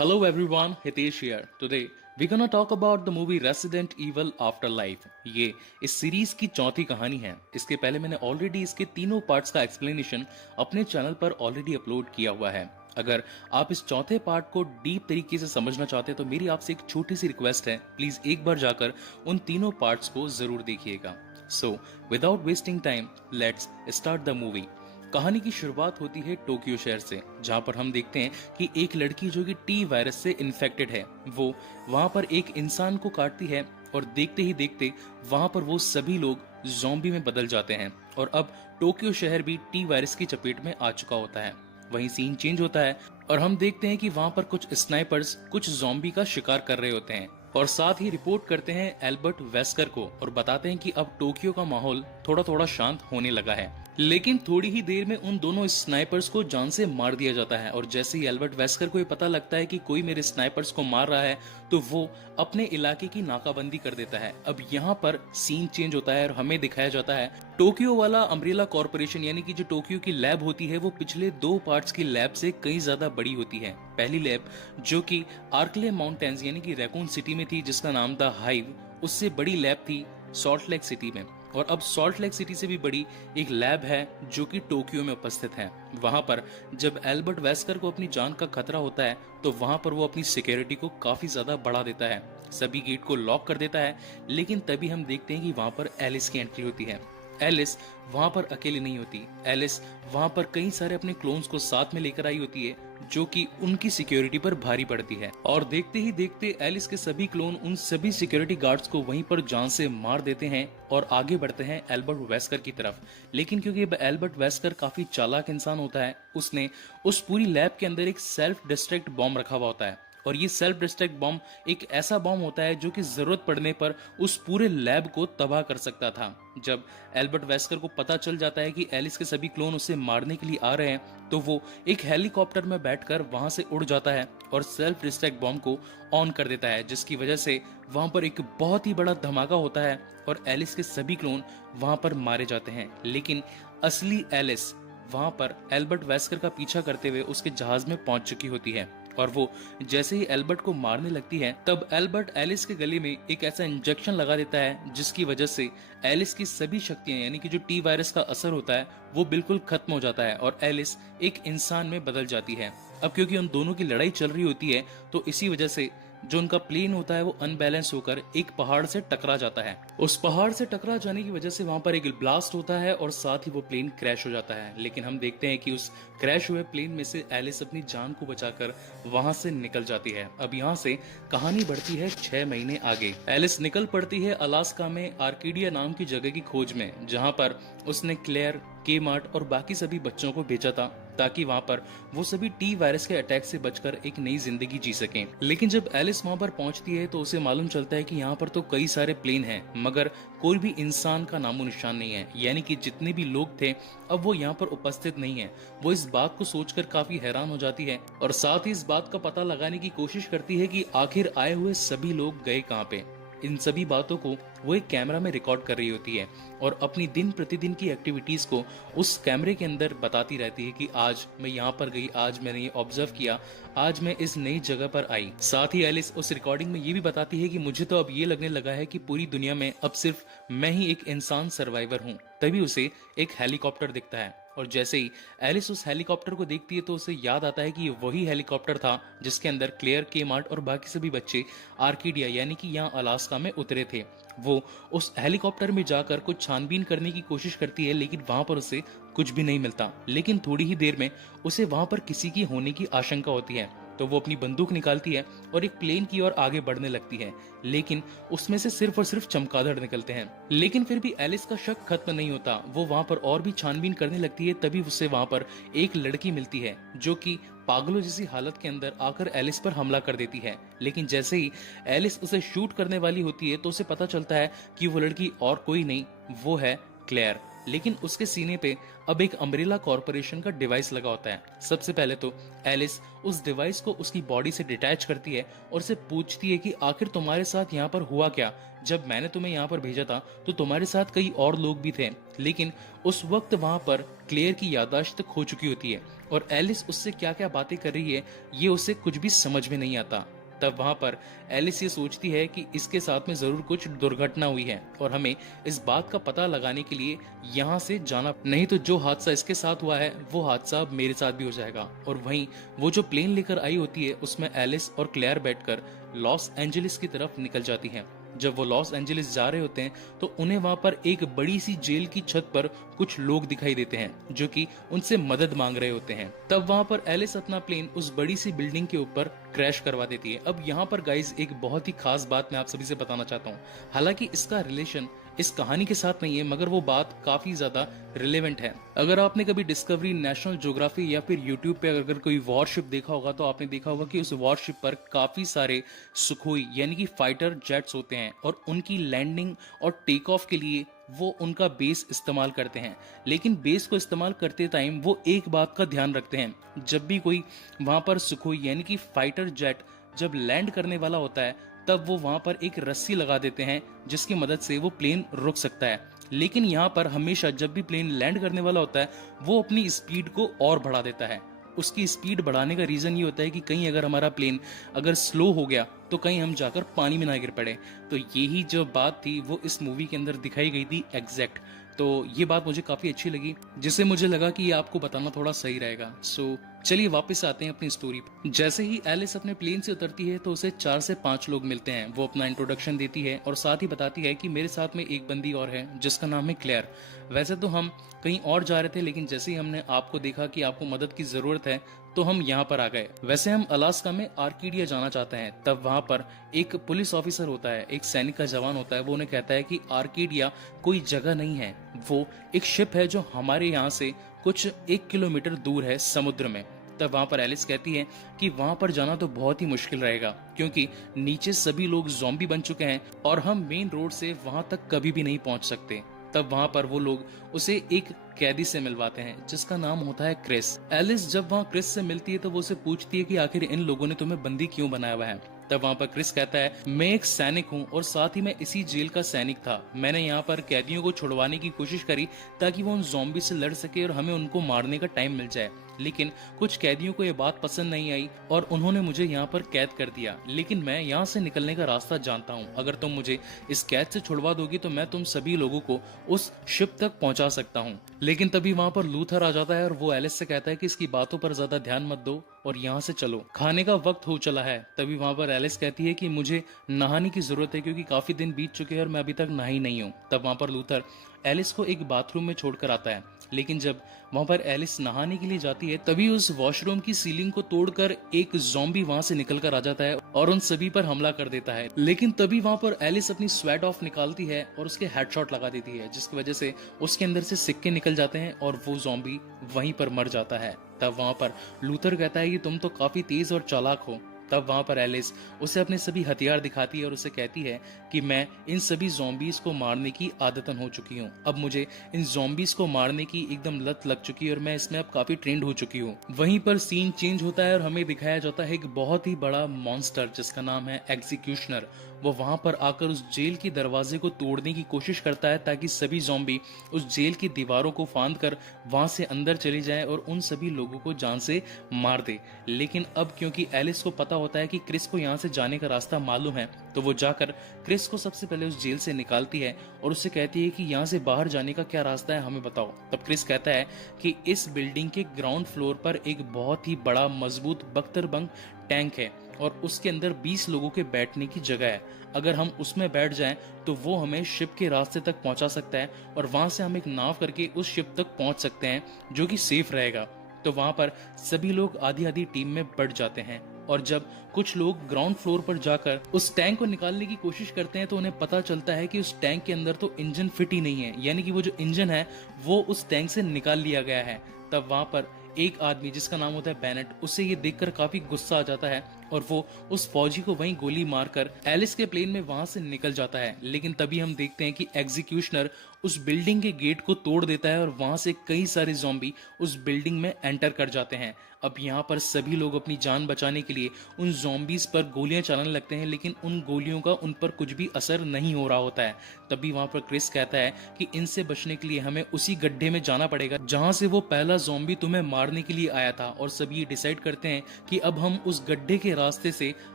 Hello everyone, Hitesh here. Today we're gonna talk about the movie Resident Evil Afterlife. ये इस series की चौथी कहानी है। इसके पहले मैंने ऑलरेडी इसके तीनों पार्ट्स का एक्सप्लेनेशन अपने चैनल पर ऑलरेडी अपलोड किया हुआ है। अगर आप इस चौथे पार्ट को डीप तरीके से समझना चाहते हैं तो मेरी आपसे एक छोटी सी रिक्वेस्ट है, प्लीज एक बार जाकर उन तीनों पार्ट्स को जरूर देखिएगा। So without wasting time let's start the movie. कहानी की शुरुआत होती है टोक्यो शहर से, जहां पर हम देखते हैं कि एक लड़की जो कि टी वायरस से इन्फेक्टेड है, वो वहां पर एक इंसान को काटती है और देखते ही देखते वहां पर वो सभी लोग ज़ॉम्बी में बदल जाते हैं और अब टोक्यो शहर भी टी वायरस की चपेट में आ चुका होता है। वहीं सीन चेंज होता है और हम देखते हैं कि वहां पर कुछ स्नाइपर्स कुछ ज़ॉम्बी का शिकार कर रहे होते हैं और साथ ही रिपोर्ट करते हैं एल्बर्ट वेस्कर को और बताते हैं कि अब टोक्यो का माहौल थोड़ा थोड़ा शांत होने लगा है। लेकिन थोड़ी ही देर में उन दोनों स्नाइपर्स को जान से मार दिया जाता है और जैसे ही एल्बर्ट वेस्कर को ये पता लगता है कि कोई मेरे स्नाइपर्स को मार रहा है तो वो अपने इलाके की नाकाबंदी कर देता है। अब यहाँ पर सीन चेंज होता है और हमें दिखाया जाता है टोक्यो वाला अम्ब्रेला कॉर्पोरेशन, यानी कि जो टोक्यो की लैब होती है वो पिछले दो पार्ट्स की लैब से कई ज्यादा बड़ी होती है। पहली लैब जो कि आर्कले माउंटेन्स यानी कि रैकून सिटी में थी, जिसका नाम था हाइव, उससे बड़ी लैब थी सॉल्ट लेक सिटी में। और अब सॉल्ट लेक सिटी से भी बड़ी एक लैब है जो कि टोक्यो में उपस्थित है। वहां पर जब एल्बर्ट वेस्कर को अपनी जान का खतरा होता है तो वहां पर वो अपनी सिक्योरिटी को काफी ज्यादा बढ़ा देता है, सभी गेट को लॉक कर देता है। लेकिन तभी हम देखते हैं कि वहां पर एलिस की एंट्री होती है। एलिस वहां पर अकेली नहीं होती, एलिस वहां पर कई सारे अपने क्लोन्स को साथ में लेकर आई होती है जो कि उनकी सिक्योरिटी पर भारी पड़ती है और देखते ही देखते एलिस के सभी क्लोन उन सभी सिक्योरिटी गार्ड्स को वहीं पर जान से मार देते हैं और आगे बढ़ते हैं एल्बर्ट वेस्कर की तरफ। लेकिन क्योंकि एल्बर्ट वेस्कर काफी चालाक इंसान होता है, उसने उस पूरी लैब के अंदर एक सेल्फ डिस्ट्रक्ट बॉम्ब रखा हुआ होता है और ये सेल्फ डिस्ट्रक्ट बॉम्ब एक ऐसा बॉम्ब होता है जो कि जरूरत पड़ने पर उस पूरे लैब को तबाह कर सकता था। जब एल्बर्ट वेस्कर को पता चल जाता है कि एलिस के सभी क्लोन उसे मारने के लिए आ रहे हैं तो वो एक हेलीकॉप्टर में बैठकर वहां से उड़ जाता है और सेल्फ डिस्ट्रक्ट बॉम्ब को ऑन कर देता है, जिसकी वजह से वहां पर एक बहुत ही बड़ा धमाका होता है और एलिस के सभी क्लोन वहां पर मारे जाते हैं। लेकिन असली एलिस वहां पर एल्बर्ट वेस्कर का पीछा करते हुए उसके जहाज में पहुंच चुकी होती है और वो जैसे ही एल्बर्ट को मारने लगती है तब एल्बर्ट एलिस के गले में एक ऐसा इंजेक्शन लगा देता है जिसकी वजह से एलिस की सभी शक्तियां यानी कि जो टी वायरस का असर होता है वो बिल्कुल खत्म हो जाता है और एलिस एक इंसान में बदल जाती है। अब क्योंकि उन दोनों की लड़ाई चल रही होती है तो इसी वजह से जो उनका प्लेन होता है वो अनबैलेंस होकर एक पहाड़ से टकरा जाता है। उस पहाड़ से टकरा जाने की वजह से वहां पर एक ब्लास्ट होता है और साथ ही वो प्लेन क्रैश हो जाता है। लेकिन हम देखते हैं कि उस क्रैश हुए प्लेन में से एलिस अपनी जान को बचाकर वहां से निकल जाती है। अब यहाँ से कहानी बढ़ती है 6 महीने आगे। एलिस निकल पड़ती है अलास्का में आर्किडिया नाम की जगह की खोज में, जहां पर उसने क्लेयर, के-मार्ट और बाकी सभी बच्चों को भेजा था ताकि वहां पर वो सभी टी वायरस के अटैक से बचकर एक नई जिंदगी जी सकें। लेकिन जब एलिस वहां पर पहुंचती है तो उसे मालूम चलता है कि यहाँ पर तो कई सारे प्लेन हैं मगर कोई भी इंसान का नामो निशान नहीं है, यानी कि जितने भी लोग थे अब वो यहाँ पर उपस्थित नहीं है। वो इस बात को सोचकर काफी हैरान हो जाती है और साथ ही इस बात का पता लगाने की कोशिश करती है कि आखिर आए हुए सभी लोग गए कहाँ पे। इन सभी बातों को वो एक कैमरा में रिकॉर्ड कर रही होती है और अपनी दिन प्रतिदिन की एक्टिविटीज को उस कैमरे के अंदर बताती रहती है कि आज मैं यहाँ पर गई, आज मैंने ये ऑब्जर्व किया, आज मैं इस नई जगह पर आई। साथ ही एलिस उस रिकॉर्डिंग में ये भी बताती है कि मुझे तो अब ये लगने लगा है कि पूरी दुनिया में अब सिर्फ मैं ही एक इंसान सर्वाइवर हूँ। तभी उसे एक हेलीकॉप्टर दिखता है और जैसे ही एलिस उस हेलीकॉप्टर को देखती है तो उसे याद आता है कि ये वही हेलीकॉप्टर था जिसके अंदर क्लेयर, के-मार्ट और बाकी सभी बच्चे आर्किडिया यानी कि यहाँ अलास्का में उतरे थे। वो उस हेलीकॉप्टर में जाकर कुछ छानबीन करने की कोशिश करती है लेकिन वहां पर उसे कुछ भी नहीं मिलता। लेकिन थोड़ी ही देर में उसे वहां पर किसी की होने की आशंका होती है तो वो अपनी बंदूक निकालती है और एक प्लेन की ओर आगे बढ़ने लगती है, लेकिन उसमें से सिर्फ और सिर्फ चमगादड़ निकलते हैं। लेकिन फिर भी एलिस का शक खत्म नहीं होता, वो वहां पर और भी छानबीन करने लगती है। तभी उसे वहां पर एक लड़की मिलती है जो कि पागलों जैसी हालत के अंदर आकर एलिस पर हमला कर देती है। लेकिन जैसे ही एलिस उसे शूट करने वाली होती है तो उसे पता चलता है कि वो लड़की और कोई नहीं, वो है क्लेयर। लेकिन उसके सीने पे अब एक अम्ब्रेला कॉर्पोरेशन का डिवाइस लगा होता है। सबसे पहले तो एलिस उस डिवाइस को उसकी बॉडी से डिटैच करती है और उसे पूछती है कि आखिर तुम्हारे साथ यहाँ पर हुआ क्या। जब मैंने तुम्हें यहाँ पर भेजा था तो तुम्हारे साथ कई और लोग भी थे, लेकिन उस वक्त वहां पर क्लेयर की याददाश्त खो चुकी होती है और एलिस उससे क्या क्या बातें कर रही है ये उसे कुछ भी समझ में नहीं आता। तब वहां पर एलिस ये सोचती है कि इसके साथ में जरूर कुछ दुर्घटना हुई है और हमें इस बात का पता लगाने के लिए यहाँ से जाना, नहीं तो जो हादसा इसके साथ हुआ है वो हादसा अब मेरे साथ भी हो जाएगा। और वहीं वो जो प्लेन लेकर आई होती है उसमें एलिस और क्लेयर बैठकर लॉस एंजलिस की तरफ निकल जाती हैं। जब वो लॉस एंजलिस जा रहे होते हैं तो उन्हें वहां पर एक बड़ी सी जेल की छत पर कुछ लोग दिखाई देते हैं जो कि उनसे मदद मांग रहे होते हैं। तब वहां पर एलिस अपना प्लेन उस बड़ी सी बिल्डिंग के ऊपर क्रैश करवा देती है। अब यहाँ पर गाइज एक बहुत ही खास बात मैं आप सभी से बताना चाहता हूँ। हालांकि इसका रिलेशन इस कहानी के साथ नहीं है मगर वो बात काफी ज्यादा रिलेवेंट है। अगर आपने कभी डिस्कवरी, नेशनल ज्योग्राफी या फिर यूट्यूब पे अगर कोई वॉरशिप देखा होगा तो आपने देखा होगा कि उस वॉरशिप पर काफी सारे सुखोई यानी कि फाइटर जेट्स होते हैं और उनकी लैंडिंग और टेक ऑफ के लिए वो उनका बेस इस्तेमाल करते हैं। लेकिन बेस को इस्तेमाल करते टाइम वो एक बात का ध्यान रखते हैं, जब भी कोई वहां पर सुखोई यानी कि फाइटर जेट जब लैंड करने वाला होता है तब वो वहां पर एक रस्सी लगा देते हैं जिसकी मदद से वो प्लेन रुक सकता है। लेकिन यहाँ पर हमेशा जब भी प्लेन लैंड करने वाला होता है वो अपनी स्पीड को और बढ़ा देता है। उसकी स्पीड बढ़ाने का रीजन ये होता है कि कहीं अगर हमारा प्लेन अगर स्लो हो गया तो कहीं हम जाकर पानी में ना गिर पड़े। तो यही जो बात थी वो इस मूवी के अंदर दिखाई गई थी एग्जैक्ट। तो ये बात मुझे काफी अच्छी लगी जिससे मुझे लगा कि ये आपको बताना थोड़ा सही रहेगा। सो चलिए वापस आते हैं अपनी स्टोरी पर। जैसे ही एलिस अपने प्लेन से उतरती है तो उसे 4 से 5 लोग मिलते हैं। वो अपना इंट्रोडक्शन देती है और साथ ही बताती है कि मेरे साथ में एक बंदी और है जिसका नाम है क्लेयर। वैसे तो हम कहीं और जा रहे थे लेकिन जैसे ही हमने आपको देखा कि आपको मदद की जरूरत है तो हम यहाँ पर आ गए। वैसे हम अलास्का में आर्किडिया जाना चाहते हैं। तब वहां पर एक पुलिस ऑफिसर होता है, एक सैनिक का जवान होता है, वो उन्हें कहता है कि आर्किडिया कोई जगह नहीं है, वो एक शिप है जो हमारे यहाँ से कुछ 1 किलोमीटर दूर है समुद्र में। तब वहां पर एलिस कहती है कि वहां पर जाना तो बहुत ही मुश्किल रहेगा क्योंकि नीचे सभी लोग ज़ॉम्बी बन चुके हैं और हम मेन रोड से वहां तक कभी भी नहीं पहुंच सकते। तब वहां पर वो लोग उसे एक कैदी से मिलवाते हैं जिसका नाम होता है क्रिस। एलिस जब वहां क्रिस से मिलती है तो वो उसे पूछती है कि आखिर इन लोगों ने तुम्हें बंदी क्यों बनाया हुआ है। तब वहां पर क्रिस कहता है मैं एक सैनिक हूं और साथ ही मैं इसी जेल का सैनिक था। मैंने यहाँ पर कैदियों को छुड़वाने की कोशिश करी ताकि वो उन ज़ॉम्बी से लड़ सके और हमें उनको मारने का टाइम मिल जाए। लेकिन कुछ कैदियों को ये बात पसंद नहीं आई और उन्होंने मुझे यहाँ पर कैद कर दिया। लेकिन मैं यहाँ से निकलने का रास्ता जानता हूँ। अगर तुम मुझे इस कैद से छुड़वा दोगी तो मैं तुम सभी लोगों को उस शिप तक पहुंचा सकता हूँ। लेकिन तभी वहां पर लूथर आ जाता है और वो एलिस से कहता है कि इसकी बातों पर ज्यादा ध्यान मत दो और यहाँ से चलो, खाने का वक्त हो चला है। तभी वहां पर एलिस कहती है कि मुझे नहाने की जरूरत है क्योंकि काफी दिन बीत चुके हैं और मैं अभी तक नहाई नहीं हूँ। तब वहां पर लूथर एलिस को एक बाथरूम में छोड़कर आता है। लेकिन जब वहां पर एलिस नहाने के लिए जाती है तभी उस वॉशरूम की सीलिंग को तोड़कर एक ज़ॉम्बी वहां से निकलकर आ जाता है और उन सभी पर हमला कर देता है। लेकिन तभी वहां पर एलिस अपनी स्वेट ऑफ निकालती है और उसके हेडशॉट लगा देती है जिसकी वजह से उसके अंदर से सिक्के निकल जाते हैं और वो ज़ॉम्बी वहीं पर मर जाता है। तब वहां पर लूथर कहता है कि तुम तो काफी तेज और चालाक हो। तब वहां पर एलिस उसे अपने सभी हथियार दिखाती है और उसे कहती है कि मैं इन सभी ज़ॉम्बीज को मारने की आदतन हो चुकी हूँ। अब मुझे इन ज़ॉम्बीज को मारने की एकदम लत लग चुकी है और मैं इसमें अब काफी ट्रेंड हो चुकी हूँ। वहीं पर सीन चेंज होता है और हमें दिखाया जाता है एक बहुत ही बड़ा मॉन्स्टर जिसका नाम है एग्जीक्यूशनर। वो वहां पर आकर उस जेल के दरवाजे को तोड़ने की कोशिश करता है ताकि सभी ज़ॉम्बी उस जेल की दीवारों को फांद कर वहां से अंदर चले जाएं और उन सभी लोगों को जान से मार दे। लेकिन अब क्योंकि एलिस को पता होता है कि क्रिस को यहाँ से जाने का रास्ता मालूम है तो वो जाकर क्रिस को सबसे पहले उस जेल से निकालती है और उससे कहती है कि यहाँ से बाहर जाने का क्या रास्ता है हमें बताओ। तब क्रिस कहता है कि इस बिल्डिंग के ग्राउंड फ्लोर पर एक बहुत ही बड़ा मजबूत बख्तरबंद टैंक है और उसके अंदर 20 लोगों के बैठने की जगह है। अगर हम उसमें बैठ जाएं तो वो हमें शिप के रास्ते तक पहुंचा सकता है और वहां से हम एक नाव करके उस शिप तक पहुंच सकते हैं जो कि सेफ रहेगा। तो वहां पर सभी लोग आधी आधी टीम में बढ़ जाते हैं और जब कुछ लोग ग्राउंड फ्लोर पर जाकर उस टैंक को निकालने की कोशिश करते हैं तो उन्हें पता चलता है कि उस टैंक के अंदर तो इंजन फिट ही नहीं है, यानी कि वो जो इंजन है वो उस टैंक से निकाल लिया गया है। तब वहां पर एक आदमी जिसका नाम होता है बेनेट, उसे ये देखकर काफी गुस्सा आ जाता है और वो उस फौजी को वहीं गोली मारकर एलिस के प्लेन में वहां से निकल जाता है। लेकिन तभी हम देखते हैं कि एग्जीक्यूशनर उस बिल्डिंग के गेट को तोड़ देता है और वहां से कई सारे ज़ॉम्बी उस बिल्डिंग में एंटर कर जाते हैं। अब यहाँ पर सभी लोग अपनी जान बचाने के लिए उन ज़ॉम्बीज पर गोलियां चलाने लगते हैं, लेकिन उन गोलियों का उन पर कुछ भी असर नहीं हो रहा होता है। तभी वहां पर क्रिस कहता है कि इनसे बचने के लिए हमें उसी गड्ढे में जाना पड़ेगा जहां से वो पहला ज़ॉम्बी तुम्हें मारने के लिए आया था। और सभी ये डिसाइड करते हैं कि अब हम उस गड्ढे के रास्ते से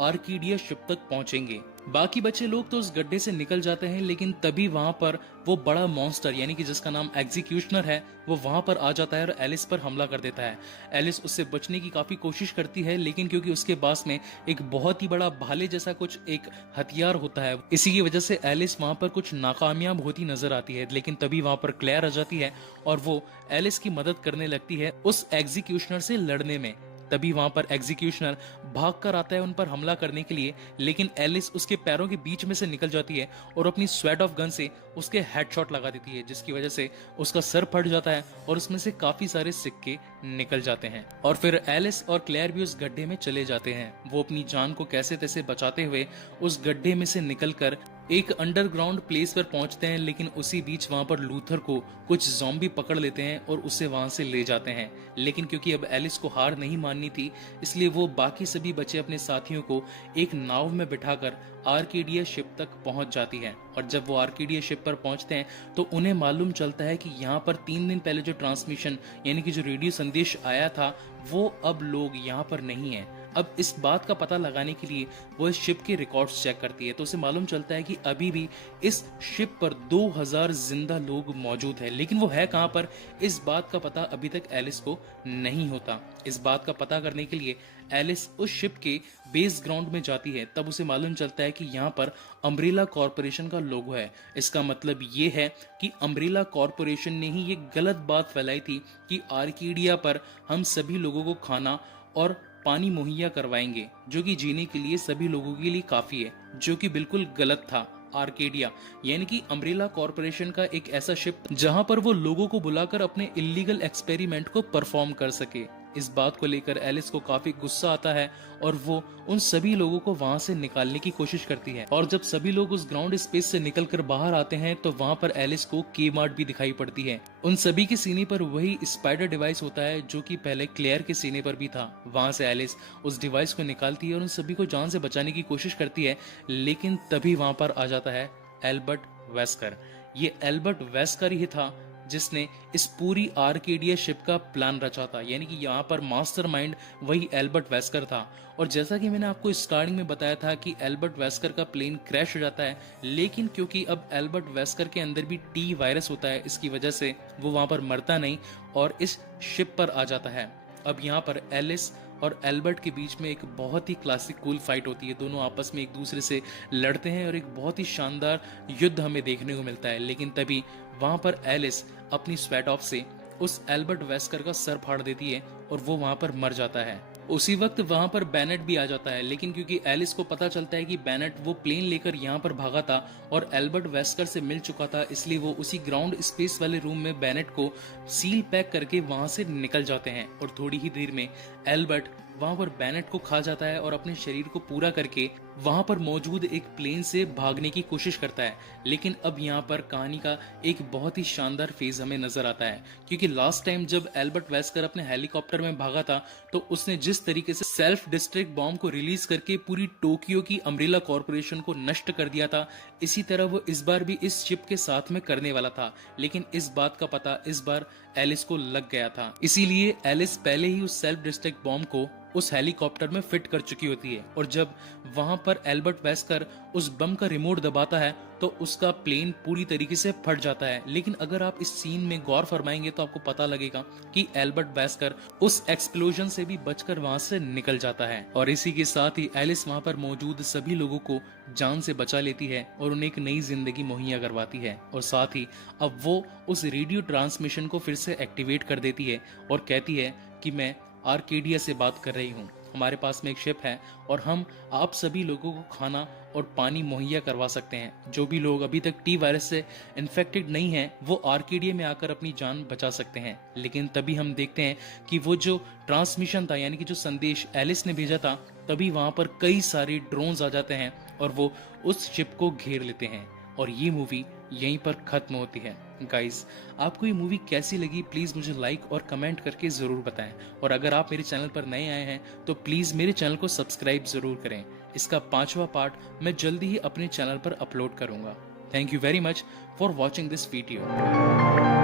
आर्केडिया शिप तक पहुंचेंगे। बाकी बच्चे लोग तो उस गड्ढे से निकल जाते हैं, लेकिन तभी वहां पर वो बड़ा मॉन्स्टर यानी कि जिसका नाम एग्जीक्यूशनर है वो वहां पर आ जाता है और एलिस पर हमला कर देता है। एलिस उससे बचने की काफी कोशिश करती है, लेकिन क्योंकि उसके पास में एक बहुत ही बड़ा भाले जैसा कुछ एक हथियार होता है, इसी की वजह से एलिस वहां पर कुछ नाकामयाब होती नजर आती है। लेकिन तभी वहां पर क्लेयर आ जाती है और वो एलिस की मदद करने लगती है उस एग्जीक्यूशनर से लड़ने में। तभी वहां पर एग्जीक्यूशनर भाग कर आता है उन पर हमला करने के लिए, लेकिन एलिस उसके पैरों के बीच में से निकल जाती है और अपनी स्वेट ऑफ गन से उसके हेडशॉट लगा देती है, जिसकी वजह से उसका सर फट जाता है और उसमें से काफी सारे सिक्के निकल जाते हैं। और फिर एलिस और क्लेयर भी उस गड्ढे में चले जाते हैं। वो अपनी जान को कैसे तैसे बचाते हुए उस गड्ढे में से निकलकर एक अंडरग्राउंड प्लेस पर पहुंचते हैं, लेकिन उसी बीच वहां पर लूथर को कुछ ज़ॉम्बी पकड़ लेते हैं और उसे वहां से ले जाते हैं। लेकिन क्योंकि अब एलिस को हार नहीं माननी थी, इसलिए वो बाकी सभी बचे अपने साथियों को एक नाव में बिठाकर आर्केडिया शिप तक पहुंच जाती है। और जब वो आर्केडिया शिप पर पहुंचते हैं तो उन्हें मालूम चलता है कि यहाँ पर 3 दिन पहले जो ट्रांसमिशन यानी कि जो रेडियो संदेश आया था वो अब लोग यहाँ पर नहीं है। अब इस बात का पता लगाने के लिए वो इस शिप के रिकॉर्ड्स चेक करती है, तो उसे मालूम चलता है कि अभी भी इस शिप पर 2000 जिंदा लोग मौजूद है। लेकिन वो है कहाँ पर, इस बात का पता अभी तक एलिस को नहीं होता। इस बात का पता करने के लिए एलिस उस शिप के बेस ग्राउंड में जाती है। तब उसे मालूम चलता है कि यहाँ पर अम्ब्रेला कॉरपोरेशन का लोगो है। इसका मतलब ये है कि अम्ब्रेला कॉरपोरेशन ने ही ये गलत बात फैलाई थी कि आर्केडिया पर हम सभी लोगों को खाना और पानी मुहैया करवाएंगे, जो कि जीने के लिए सभी लोगों के लिए काफी है, जो कि बिल्कुल गलत था। आर्केडिया यानी कि अम्ब्रेला कॉरपोरेशन का एक ऐसा शिप जहां पर वो लोगों को बुलाकर अपने इलीगल एक्सपेरिमेंट को परफॉर्म कर सके। इस बात को लेकर एलिस को काफी गुस्सा आता है और वो उन सभी लोगों को वहां से निकालने की कोशिश करती है। और जब सभी लोग उस ग्राउंड स्पेस से निकलकर बाहर आते हैं तो वहां पर एलिस को की-मार्ट भी दिखाई पड़ती है। उन सभी के सीने पर वही स्पाइडर डिवाइस होता है जो कि पहले क्लेयर के सीने पर भी था। वहां से एलिस उस डिवाइस को निकालती है और उन सभी को जान से बचाने की कोशिश करती है, लेकिन तभी वहां पर आ जाता है एल्बर्ट वेस्कर। ये एल्बर्ट वेस्कर ही था जिसने इस पूरी आर्केडिया शिप का प्लान रचा था, यानी कि यहाँ पर मास्टरमाइंड वही एल्बर्ट वेस्कर था। और जैसा कि मैंने आपको स्टार्टिंग में बताया था कि एल्बर्ट वेस्कर का प्लेन क्रैश हो जाता है, लेकिन क्योंकि अब एल्बर्ट वेस्कर के अंदर भी टी वायरस होता है, इसकी वजह से वो वहां पर मरता नहीं और इस शिप पर आ जाता है। अब यहाँ पर एलिस और एल्बर्ट के बीच में एक बहुत ही क्लासिक कूल फाइट होती है। दोनों आपस में एक दूसरे से लड़ते हैं और एक बहुत ही शानदार युद्ध हमें देखने को मिलता है। लेकिन तभी वहां पर एलिस अपनी स्वेट ऑफ से उस एल्बर्ट वेस्कर का सर फाड़ देती है और वो वहां पर मर जाता है। उसी वक्त वहां पर बेनेट भी आ जाता है, लेकिन क्योंकि एलिस को पता चलता है कि बेनेट वो प्लेन लेकर यहाँ पर भागा था और एल्बर्ट वेस्कर से मिल चुका था, इसलिए वो उसी ग्राउंड स्पेस वाले रूम में बेनेट को सील पैक करके वहां से निकल जाते हैं। और थोड़ी ही देर में एल्बर्ट वहां पर बेनेट को खा जाता है और अपने शरीर को पूरा करके वहां पर मौजूद एक प्लेन से भागने की कोशिश करता है। लेकिन अब यहाँ पर कहानी का एक बहुत ही शानदार फेज हमें नजर आता है, क्योंकि लास्ट टाइम जब एल्बर्ट वेस्कर अपने हेलीकॉप्टर में भागा था तो उसने जिस तरीके से सेल्फ डिस्ट्रक्ट बॉम्ब को रिलीज करके पूरी टोक्यो की अम्ब्रेला कॉरपोरेशन को नष्ट कर दिया था, इसी तरह वो इस बार भी इस शिप के साथ में करने वाला था। लेकिन इस बात का पता इस बार एलिस को लग गया था, इसीलिए एलिस पहले ही उस सेल्फ डिस्ट्रक्ट बॉम्ब को उस हेलीकॉप्टर में फिट कर चुकी होती है। और जब वहां पर एल्बर्ट वेस्कर उस बम का रिमोट दबाता है तो उसका प्लेन पूरी तरीके से फट जाता है। लेकिन अगर आप इस सीन में गौर फरमाएंगे तो आपको पता लगेगा कि एल्बर्ट वेस्कर उस एक्सप्लोजन से भी बचकर वहां से निकल जाता है। और इसी के साथ ही एलिस वहां पर मौजूद सभी लोगों को जान से बचा लेती है और उन्हें एक नई जिंदगी मुहैया करवाती है। और साथ ही अब वो उस रेडियो ट्रांसमिशन को फिर से एक्टिवेट कर देती है और कहती है कि मैं आर्केडिया से बात कर रही हूँ, हमारे पास में एक शिप है और हम आप सभी लोगों को खाना और पानी मुहैया करवा सकते हैं। जो भी लोग अभी तक टी वायरस से इन्फेक्टेड नहीं हैं वो आर्केडिया में आकर अपनी जान बचा सकते हैं। लेकिन तभी हम देखते हैं कि वो जो ट्रांसमिशन था यानी कि जो संदेश एलिस ने भेजा था तभी वहां पर कई सारे ड्रोन्स आ जाते हैं और वो उस शिप को घेर लेते हैं और ये मूवी यहीं पर खत्म होती है। गाइस, आपको ये मूवी कैसी लगी प्लीज़ मुझे लाइक और कमेंट करके ज़रूर बताएं, और अगर आप मेरे चैनल पर नए आए हैं तो प्लीज़ मेरे चैनल को सब्सक्राइब ज़रूर करें। इसका 5वां पार्ट मैं जल्दी ही अपने चैनल पर अपलोड करूंगा। Thank you very much for watching this video.